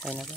Kaya na ba?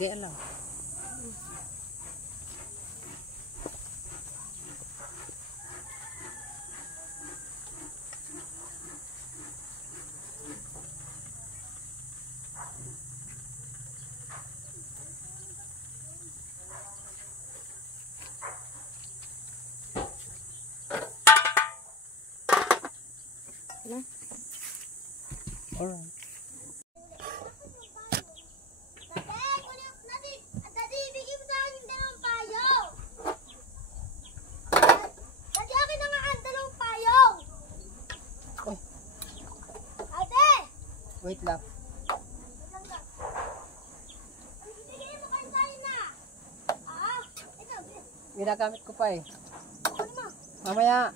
Di alam. Alright. Wait lang. Ginagamit ko pa eh. Mamaya.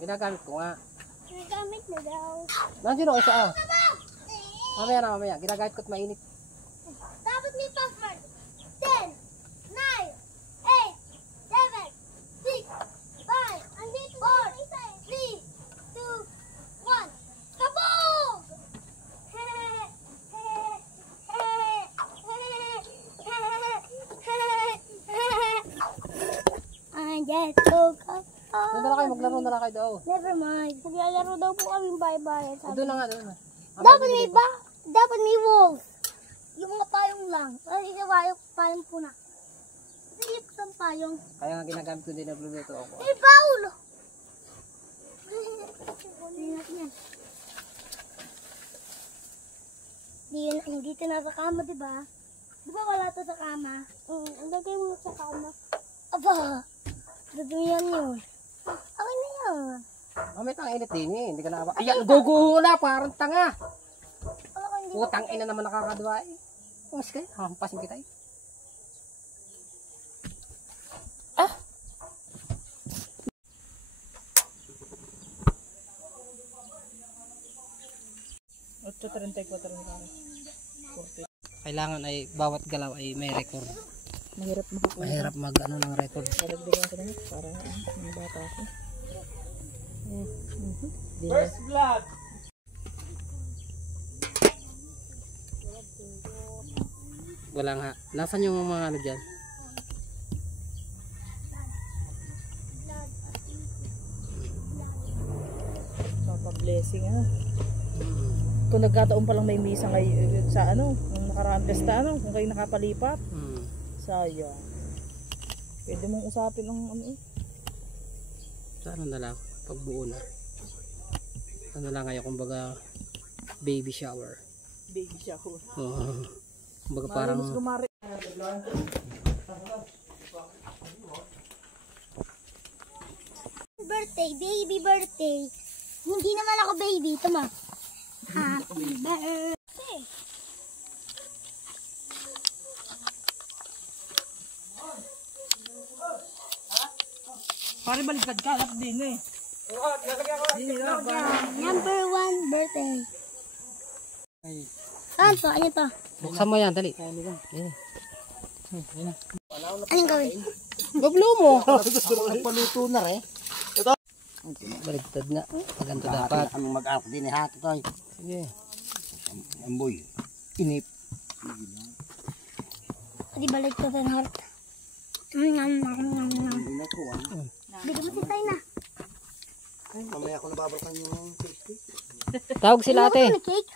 Ginagamit ko nga. Ginagamit mo daw. Nandiyan ako isa ah. Mamaya na mamaya. Ginagamit ko at mainit. Dapat may password. 10, 9, 8, 7, 6, 5, 4, 3, 2, 1. Kabog! I just woke up. Doon na kayo, maglaro na lang kayo daw. Never mind. Maglalaro daw po kami bye-bye. Doon na nga, doon na. Dapat may wolf. Yung mga payong lang. Kasi yung payong po na. Silip sa payong. Kaya nga ginagamit ko din, nagluluto ako. May baul! Ingat yan. Dito na sa kama, diba? Diba wala to sa kama? Ang lagay mo sa kama. Aba! Dudunyan yun. Okay na yan. Mamaya tang init din eh. Hindi ka na. Ayan, guguho na. Parang tanga. Putang ina naman nakakadwa eh. Mas kayo, hampasin kita eh. Ah! Kailangan ay bawat galaw ay may record. Mahirap mag ano ng record. Paragdagan ko na para mga bata ko. First blood! Wala nga. Nasaan yung mga ano dyan? Papa-blessing ah. Kung nagkataon palang may misa ngayon sa ano, kung nakaraan testa ano, kung kayo nakapalipat. Sayang. Pwede mong usapin ang ano eh. Sa ano na lang, pagbuo na. Ano lang ngayon, kumbaga baby shower. Baby shower. Kumbaga parang Birthday, baby birthday. Hindi naman ako baby, tama. Happy birthday. Pare baliktad ka, lap din eh. Number 1 birthday. Saan to? Ano to? buksan mo yan, dali. Anong gawin? Bablo mo. Paluto na rin. Baligtad nga. Maganda dapat. Kami mag-alak din eh ha. Totoy. Sige. Amboy. Inip. Di balik to sa heart. Bigyan mo si Tay na. Ay, mamaya ako nababalikan yung cake. Tawag sila ate. Cake?